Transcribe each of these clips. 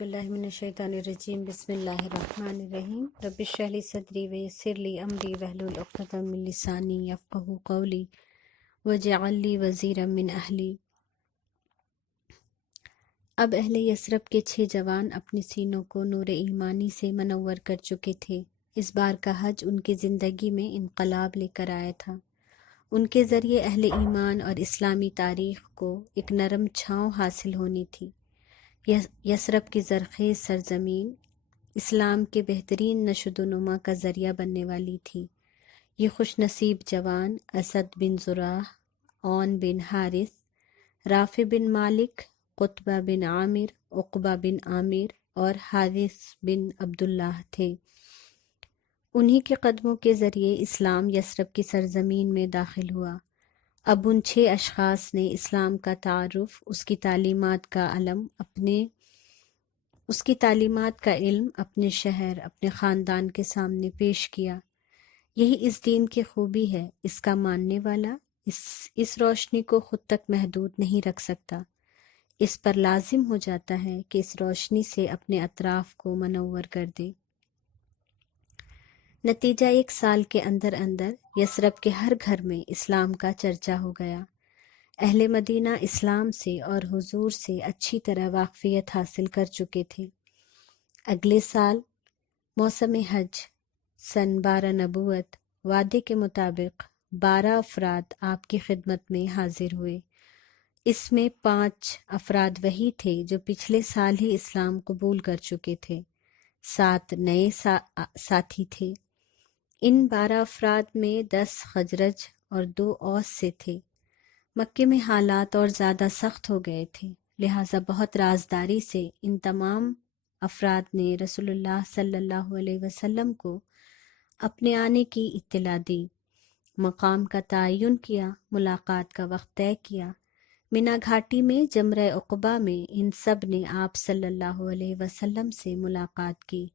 باللہ من الشیطان الرجیم بسم اللہ الرحمن الرحیم رب اشرح لی صدری ویسر لی امری واحلل عقدۃ من لسانی یفقہوا قولی واجعل لی وزیرا من اہلی۔ اب اہل یثرب کے 6 جوان اپنے سینوں کو نور ایمانی سے منور کر چکے تھے۔ اس بار کا حج ان کی زندگی میں انقلاب لے کر آیا تھا۔ ان کے ذریعے اہل ایمان اور اسلامی تاریخ کو ایک نرم چھاؤں حاصل ہونی تھی۔ یثرب کی زرخیز سرزمین اسلام کے بہترین نشو و نما کا ذریعہ بننے والی تھی۔ یہ خوش نصیب جوان اسد بن زراح، عون بن حارث، رافع بن مالک، قطبہ بن عامر، عقبہ بن عامر اور حارث بن عبداللہ تھے۔ انہی کے قدموں کے ذریعے اسلام یثرب کی سرزمین میں داخل ہوا۔ اب ان 6 اشخاص نے اسلام کا تعارف، اس کی تعلیمات کا علم اپنے شہر، اپنے خاندان کے سامنے پیش کیا۔ یہی اس دین کی خوبی ہے، اس کا ماننے والا اس روشنی کو خود تک محدود نہیں رکھ سکتا، اس پر لازم ہو جاتا ہے کہ اس روشنی سے اپنے اطراف کو منور کر دے۔ نتیجہ 1 سال کے اندر یثرب کے ہر گھر میں اسلام کا چرچا ہو گیا۔ اہل مدینہ اسلام سے اور حضور سے اچھی طرح واقفیت حاصل کر چکے تھے۔ اگلے سال موسم حج سن 12 نبوت وعدے کے مطابق 12 افراد آپ کی خدمت میں حاضر ہوئے۔ اس میں 5 افراد وہی تھے جو پچھلے سال ہی اسلام قبول کر چکے تھے، 7 نئے ساتھی تھے۔ ان 12 افراد میں 10 خزرج اور 2 اوس سے تھے۔ مکے میں حالات اور زیادہ سخت ہو گئے تھے، لہٰذا بہت رازداری سے ان تمام افراد نے رسول اللہ صلی اللہ علیہ وسلم کو اپنے آنے کی اطلاع دی، مقام کا تعین کیا، ملاقات کا وقت طے کیا۔ منا گھاٹی میں جمرہ عقبہ میں ان سب نے آپ صلی اللہ علیہ وسلم سے ملاقات کی۔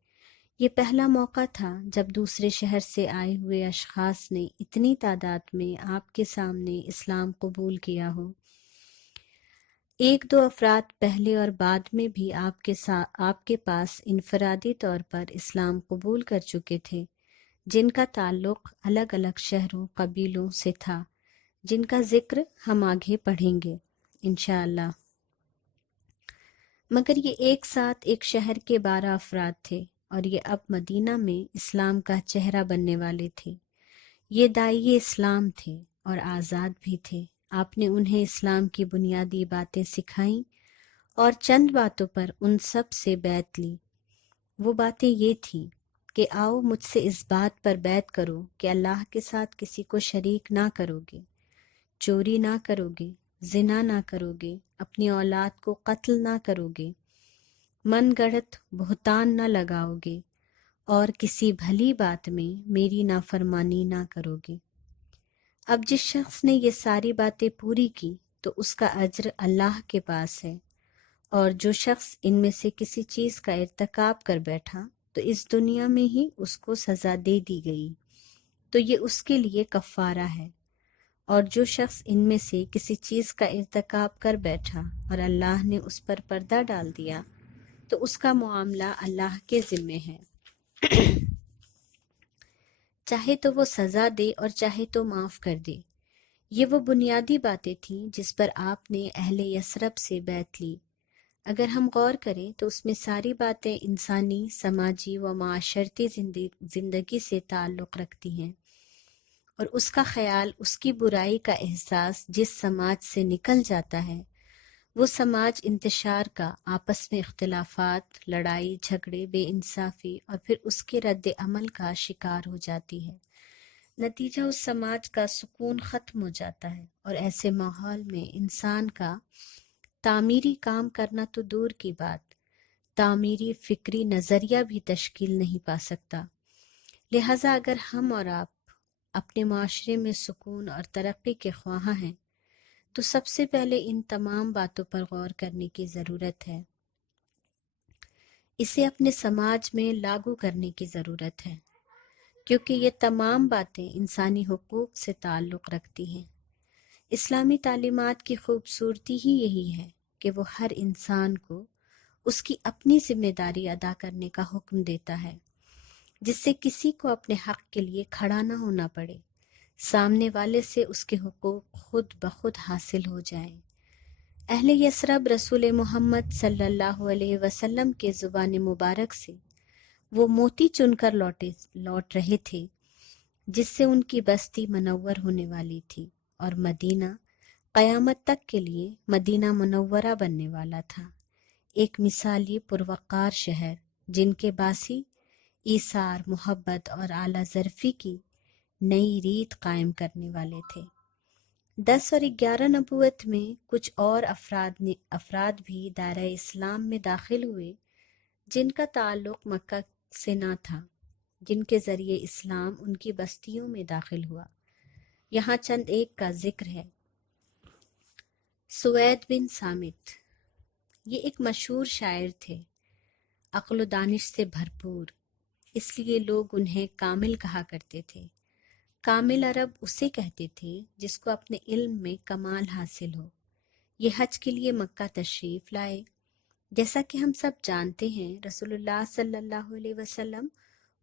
یہ پہلا موقع تھا جب دوسرے شہر سے آئے ہوئے اشخاص نے اتنی تعداد میں آپ کے سامنے اسلام قبول کیا ہو۔ 1-2 افراد پہلے اور بعد میں بھی آپ کے پاس انفرادی طور پر اسلام قبول کر چکے تھے، جن کا تعلق الگ الگ شہروں قبیلوں سے تھا، جن کا ذکر ہم آگے پڑھیں گے انشاءاللہ۔ مگر یہ ایک ساتھ ایک شہر کے 12 افراد تھے، اور یہ اب مدینہ میں اسلام کا چہرہ بننے والے تھے۔ یہ داعی اسلام تھے اور آزاد بھی تھے۔ آپ نے انہیں اسلام کی بنیادی باتیں سکھائیں اور چند باتوں پر ان سب سے بیعت لی۔ وہ باتیں یہ تھیں کہ آؤ مجھ سے اس بات پر بیعت کرو کہ اللہ کے ساتھ کسی کو شریک نہ کرو گے، چوری نہ کرو گے، زنا نہ کرو گے، اپنی اولاد کو قتل نہ کرو گے، من گڑھت بہتان نہ لگاؤ گے، اور کسی بھلی بات میں میری نافرمانی نہ کرو گے۔ اب جس شخص نے یہ ساری باتیں پوری کی تو اس کا اجر اللہ کے پاس ہے، اور جو شخص ان میں سے کسی چیز کا ارتکاب کر بیٹھا تو اس دنیا میں ہی اس کو سزا دے دی گئی، تو یہ اس کے لیے کفارہ ہے، اور جو شخص ان میں سے کسی چیز کا ارتکاب کر بیٹھا اور اللہ نے اس پر پردہ ڈال دیا تو اس کا معاملہ اللہ کے ذمے ہے، چاہے تو وہ سزا دے اور چاہے تو معاف کر دے۔ یہ وہ بنیادی باتیں تھیں جس پر آپ نے اہل یثرب سے بیعت لی۔ اگر ہم غور کریں تو اس میں ساری باتیں انسانی، سماجی و معاشرتی زندگی سے تعلق رکھتی ہیں، اور اس کا خیال، اس کی برائی کا احساس جس سماج سے نکل جاتا ہے، وہ سماج انتشار کا، آپس میں اختلافات، لڑائی جھگڑے، بے انصافی اور پھر اس کے رد عمل کا شکار ہو جاتی ہے۔ نتیجہ اس سماج کا سکون ختم ہو جاتا ہے، اور ایسے ماحول میں انسان کا تعمیری کام کرنا تو دور کی بات، تعمیری فکری نظریہ بھی تشکیل نہیں پا سکتا۔ لہٰذا اگر ہم اور آپ اپنے معاشرے میں سکون اور ترقی کے خواہاں ہیں تو سب سے پہلے ان تمام باتوں پر غور کرنے کی ضرورت ہے، اسے اپنے سماج میں لاگو کرنے کی ضرورت ہے، کیونکہ یہ تمام باتیں انسانی حقوق سے تعلق رکھتی ہیں۔ اسلامی تعلیمات کی خوبصورتی ہی یہی ہے کہ وہ ہر انسان کو اس کی اپنی ذمہ داری ادا کرنے کا حکم دیتا ہے، جس سے کسی کو اپنے حق کے لیے کھڑا نہ ہونا پڑے، سامنے والے سے اس کے حقوق خود بخود حاصل ہو جائیں۔ اہل یثرب رسول محمد صلی اللہ علیہ وسلم کے زبان مبارک سے وہ موتی چن کر لوٹ رہے تھے جس سے ان کی بستی منور ہونے والی تھی، اور مدینہ قیامت تک کے لیے مدینہ منورہ بننے والا تھا، ایک مثالی پروقار شہر جن کے باسی ایثار، محبت اور اعلیٰ ظرفی کی نئی ریت قائم کرنے والے تھے۔ 10 اور 11 نبوت میں کچھ اور افراد بھی دائرہ اسلام میں داخل ہوئے جن کا تعلق مکہ سے نہ تھا، جن کے ذریعے اسلام ان کی بستیوں میں داخل ہوا۔ یہاں چند ایک کا ذکر ہے۔ سوید بن سامت، یہ ایک مشہور شاعر تھے، عقل و دانش سے بھرپور، اس لیے لوگ انہیں کامل کہا کرتے تھے۔ کامل عرب اسے کہتے تھے جس کو اپنے علم میں کمال حاصل ہو۔ یہ حج کے لیے مکہ تشریف لائے۔ جیسا کہ ہم سب جانتے ہیں، رسول اللہ صلی اللہ علیہ وسلم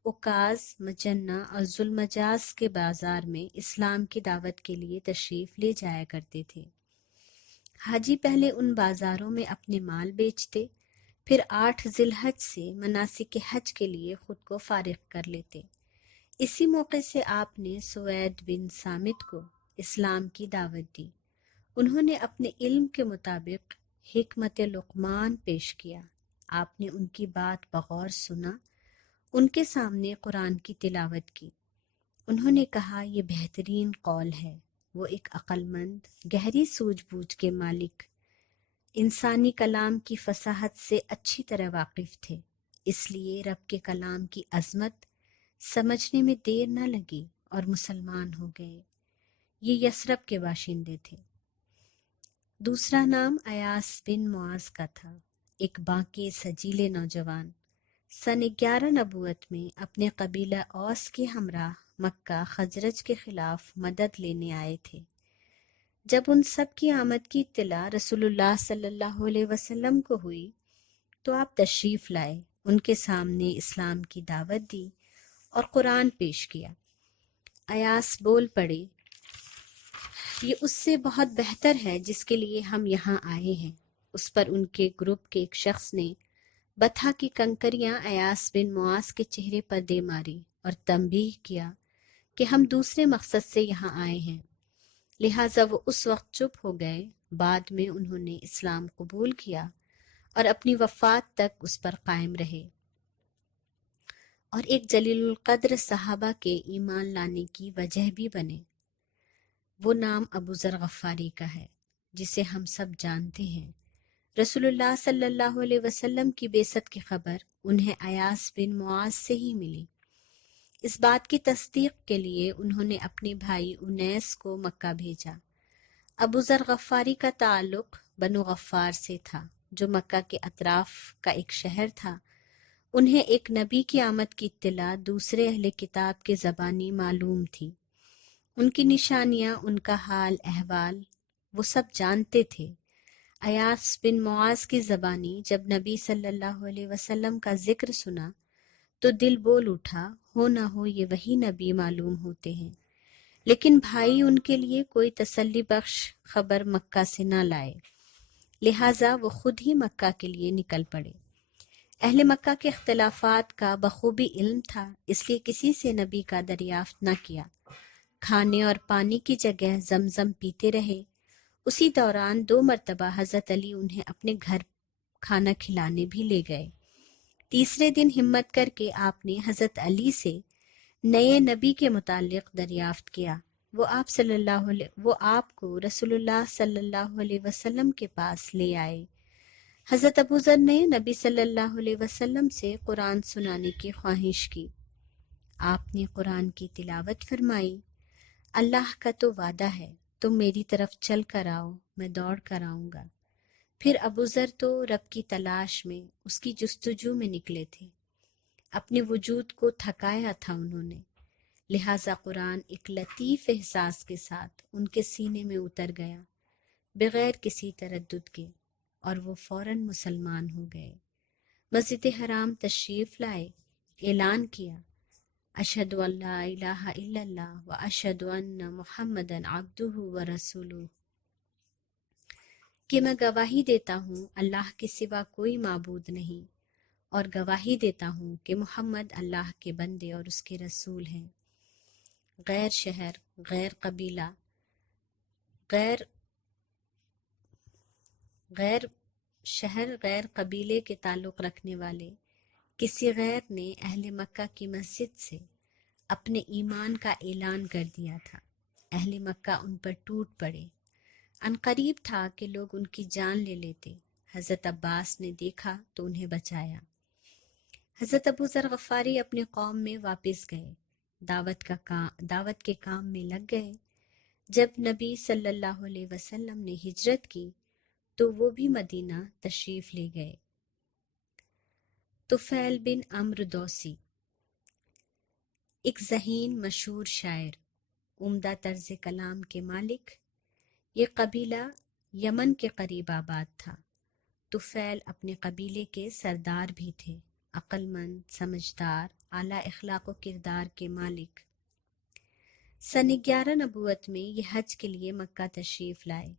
عکاظ، مجنہ اور ذوالمجاز کے بازار میں اسلام کی دعوت کے لیے تشریف لے جایا کرتے تھے۔ حاجی پہلے ان بازاروں میں اپنے مال بیچتے، پھر 8 ذی الحج سے مناسک حج کے لیے خود کو فارغ کر لیتے۔ اسی موقع سے آپ نے سوید بن سامت کو اسلام کی دعوت دی۔ انہوں نے اپنے علم کے مطابق حکمت لقمان پیش کیا۔ آپ نے ان کی بات بغور سنا، ان کے سامنے قرآن کی تلاوت کی۔ انہوں نے کہا، یہ بہترین قول ہے۔ وہ ایک عقل مند، گہری سوجھ بوجھ کے مالک، انسانی کلام کی فصاحت سے اچھی طرح واقف تھے، اس لیے رب کے کلام کی عظمت سمجھنے میں دیر نہ لگی اور مسلمان ہو گئے۔ یہ یثرب کے باشندے تھے۔ دوسرا نام ایاس بن معاذ کا تھا، ایک بانکے سجیلے نوجوان۔ سن 11 نبوت میں اپنے قبیلہ اوس کے ہمراہ مکہ خزرج کے خلاف مدد لینے آئے تھے۔ جب ان سب کی آمد کی اطلاع رسول اللہ صلی اللہ علیہ وسلم کو ہوئی تو آپ تشریف لائے، ان کے سامنے اسلام کی دعوت دی اور قرآن پیش کیا۔ ایاس بول پڑے، یہ اس سے بہت بہتر ہے جس کے لیے ہم یہاں آئے ہیں۔ اس پر ان کے گروپ کے ایک شخص نے بتھا کی کنکریاں ایاس بن معاذ کے چہرے پر دے ماری اور تنبیہ کیا کہ ہم دوسرے مقصد سے یہاں آئے ہیں، لہٰذا وہ اس وقت چپ ہو گئے۔ بعد میں انہوں نے اسلام قبول کیا اور اپنی وفات تک اس پر قائم رہے، اور ایک جلیل القدر صحابہ کے ایمان لانے کی وجہ بھی بنے۔ وہ نام ابو ذر غفاری کا ہے، جسے ہم سب جانتے ہیں۔ رسول اللہ صلی اللہ علیہ وسلم کی بعثت کی خبر انہیں ایاس بن معاذ سے ہی ملی۔ اس بات کی تصدیق کے لیے انہوں نے اپنے بھائی انیس کو مکہ بھیجا۔ ابو ذر غفاری کا تعلق بنو غفار سے تھا، جو مکہ کے اطراف کا ایک شہر تھا۔ انہیں ایک نبی کی آمد کی اطلاع دوسرے اہل کتاب کے زبانی معلوم تھی۔ ان کی نشانیاں، ان کا حال احوال وہ سب جانتے تھے۔ ایاس بن معاذ کی زبانی جب نبی صلی اللہ علیہ وسلم کا ذکر سنا تو دل بول اٹھا، ہو نہ ہو یہ وہی نبی معلوم ہوتے ہیں، لیکن بھائی ان کے لیے کوئی تسلی بخش خبر مکہ سے نہ لائے، لہٰذا وہ خود ہی مکہ کے لیے نکل پڑے۔ اہل مکہ کے اختلافات کا بخوبی علم تھا، اس لیے کسی سے نبی کا دریافت نہ کیا۔ کھانے اور پانی کی جگہ زمزم پیتے رہے۔ اسی دوران 2 مرتبہ حضرت علی انہیں اپنے گھر کھانا کھلانے بھی لے گئے۔ تیسرے دن ہمت کر کے آپ نے حضرت علی سے نئے نبی کے متعلق دریافت کیا۔ وہ آپ کو رسول اللہ صلی اللہ علیہ وسلم کے پاس لے آئے۔ حضرت ابو ذر نے نبی صلی اللہ علیہ وسلم سے قرآن سنانے کی خواہش کی۔ آپ نے قرآن کی تلاوت فرمائی۔ اللہ کا تو وعدہ ہے، تم میری طرف چل کر آؤ، میں دوڑ کر آؤں گا۔ پھر ابو ذر تو رب کی تلاش میں، اس کی جستجو میں نکلے تھے۔ اپنے وجود کو تھکایا تھا انہوں نے، لہٰذا قرآن ایک لطیف احساس کے ساتھ ان کے سینے میں اتر گیا، بغیر کسی تردد کے، اور وہ فوراً مسلمان ہو گئے۔ مسجد حرام تشریف لائے، اعلان کیا اشہد ان لا الہ الا اللہ و اشہد ان محمدن عبدہ و رسولہ، کہ میں گواہی دیتا ہوں اللہ کے سوا کوئی معبود نہیں، اور گواہی دیتا ہوں کہ محمد اللہ کے بندے اور اس کے رسول ہیں۔ غیر شہر، غیر قبیلہ، غیر غیر شہر غیر قبیلے کے تعلق رکھنے والے کسی غیر نے اہل مکہ کی مسجد سے اپنے ایمان کا اعلان کر دیا تھا۔ اہل مکہ ان پر ٹوٹ پڑے۔ ان قریب تھا کہ لوگ ان کی جان لے لیتے۔ حضرت عباس نے دیکھا تو انہیں بچایا۔ حضرت ابو ذر غفاری اپنی قوم میں واپس گئے، دعوت کے کام میں لگ گئے۔ جب نبی صلی اللہ علیہ وسلم نے ہجرت کی تو وہ بھی مدینہ تشریف لے گئے۔ طفیل بن عمرو دوسی ایک ذہین مشہور شاعر، عمدہ طرز کلام کے مالک۔ یہ قبیلہ یمن کے قریب آباد تھا۔ طفیل اپنے قبیلے کے سردار بھی تھے، عقل مند، سمجھدار، اعلیٰ اخلاق و کردار کے مالک۔ سن 11 نبوت میں یہ حج کے لیے مکہ تشریف لائے۔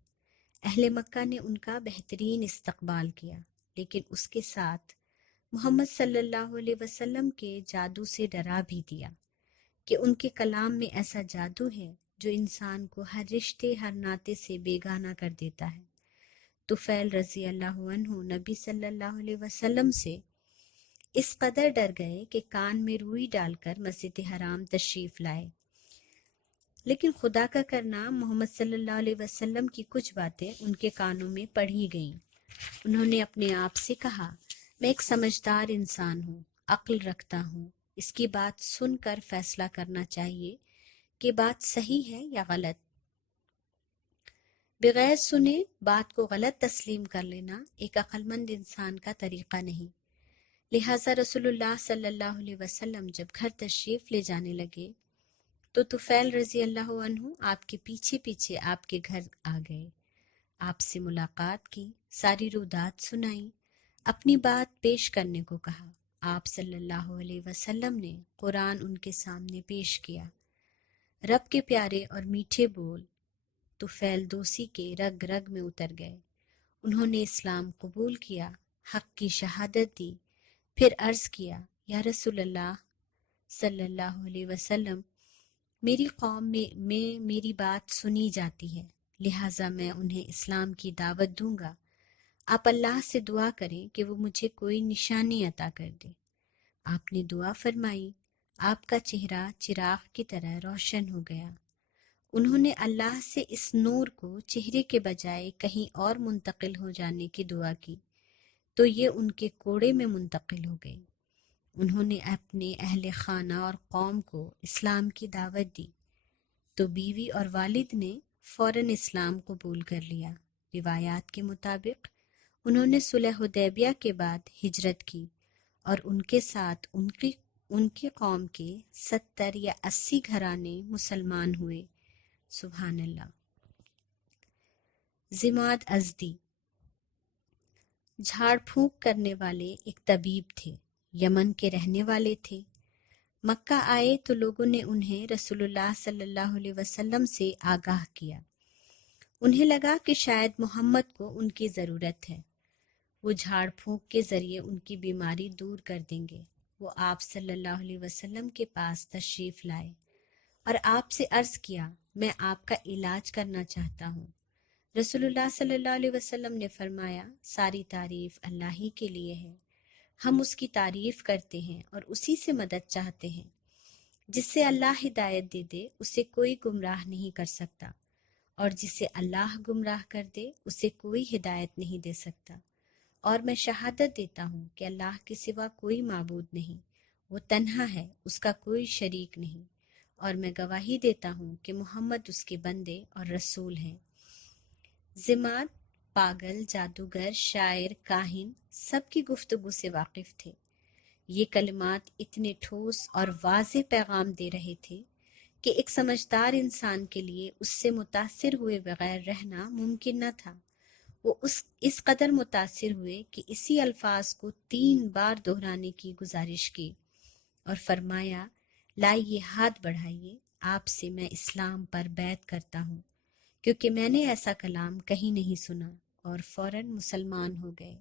اہل مکہ نے ان کا بہترین استقبال کیا، لیکن اس کے ساتھ محمد صلی اللہ علیہ وسلم کے جادو سے ڈرا بھی دیا کہ ان کے کلام میں ایسا جادو ہے جو انسان کو ہر رشتے، ہر ناطے سے بیگانہ کر دیتا ہے۔ طفیل رضی اللہ عنہ نبی صلی اللہ علیہ وسلم سے اس قدر ڈر گئے کہ کان میں روئی ڈال کر مسجد حرام تشریف لائے۔ لیکن خدا کا کرنا، محمد صلی اللہ علیہ وسلم کی کچھ باتیں ان کے کانوں میں پڑھی گئیں۔ انہوں نے اپنے آپ سے کہا، میں ایک سمجھدار انسان ہوں، عقل رکھتا ہوں، اس کی بات سن کر فیصلہ کرنا چاہیے کہ بات صحیح ہے یا غلط۔ بغیر سنے بات کو غلط تسلیم کر لینا ایک عقل مند انسان کا طریقہ نہیں۔ لہٰذا رسول اللہ صلی اللہ علیہ وسلم جب گھر تشریف لے جانے لگے تو طفیل رضی اللہ عنہ آپ کے پیچھے پیچھے آپ کے گھر آ گئے، آپ سے ملاقات کی، ساری رودات سنائی، اپنی بات پیش کرنے کو کہا۔ آپ صلی اللہ علیہ وسلم نے قرآن ان کے سامنے پیش کیا۔ رب کے پیارے اور میٹھے بول طفیل دوسی کے رگ رگ میں اتر گئے۔ انہوں نے اسلام قبول کیا، حق کی شہادت دی، پھر عرض کیا، یا رسول اللہ صلی اللہ علیہ وسلم، میری قوم میں میری بات سنی جاتی ہے، لہٰذا میں انہیں اسلام کی دعوت دوں گا۔ آپ اللہ سے دعا کریں کہ وہ مجھے کوئی نشانی عطا کر دے۔ آپ نے دعا فرمائی، آپ کا چہرہ چراغ کی طرح روشن ہو گیا۔ انہوں نے اللہ سے اس نور کو چہرے کے بجائے کہیں اور منتقل ہو جانے کی دعا کی تو یہ ان کے کوڑے میں منتقل ہو گئی۔ انہوں نے اپنے اہل خانہ اور قوم کو اسلام کی دعوت دی تو بیوی اور والد نے فوراً اسلام قبول کر لیا۔ روایات کے مطابق انہوں نے صلح حدیبیہ کے بعد ہجرت کی اور ان کے ساتھ ان کی قوم کے 70 یا 80 گھرانے مسلمان ہوئے۔ سبحان اللہ۔ ضماد ازدی جھاڑ پھونک کرنے والے ایک طبیب تھے، یمن کے رہنے والے تھے۔ مکہ آئے تو لوگوں نے انہیں رسول اللہ صلی اللہ علیہ وسلم سے آگاہ کیا۔ انہیں لگا کہ شاید محمد کو ان کی ضرورت ہے، وہ جھاڑ پھونک کے ذریعے ان کی بیماری دور کر دیں گے۔ وہ آپ صلی اللہ علیہ وسلم کے پاس تشریف لائے اور آپ سے عرض کیا، میں آپ کا علاج کرنا چاہتا ہوں۔ رسول اللہ صلی اللہ علیہ وسلم نے فرمایا، ساری تعریف اللہ ہی کے لیے ہے، ہم اس کی تعریف کرتے ہیں اور اسی سے مدد چاہتے ہیں۔ جس سے اللہ ہدایت دے دے اسے کوئی گمراہ نہیں کر سکتا، اور جسے اللہ گمراہ کر دے اسے کوئی ہدایت نہیں دے سکتا۔ اور میں شہادت دیتا ہوں کہ اللہ کے سوا کوئی معبود نہیں، وہ تنہا ہے، اس کا کوئی شریک نہیں، اور میں گواہی دیتا ہوں کہ محمد اس کے بندے اور رسول ہیں۔ ضماد پاگل، جادوگر، شاعر، کاہن سب کی گفتگو سے واقف تھے۔ یہ کلمات اتنے ٹھوس اور واضح پیغام دے رہے تھے کہ ایک سمجھدار انسان کے لیے اس سے متاثر ہوئے بغیر رہنا ممکن نہ تھا۔ وہ اس قدر متاثر ہوئے کہ اسی الفاظ کو 3 بار دہرانے کی گزارش کی اور فرمایا لائیے ہاتھ بڑھائیے، آپ سے میں اسلام پر بیعت کرتا ہوں، کیونکہ میں نے ایسا کلام کہیں نہیں سنا، اور فوراً مسلمان ہو گئے۔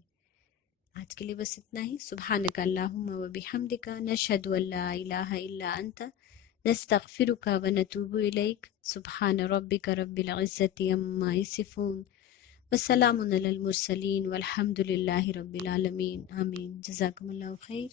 آج کے لیے بس اتنا ہی۔ سبحانک اللہم و بحمدک، نشہد ان لا الہ الا انت، نستغفرک و نتوب الیک۔ سبحان ربک رب العزت عما یصفون، وسلام علی المرسلین والحمد للہ رب العالمین، آمین۔ جزاکم اللہ خیر۔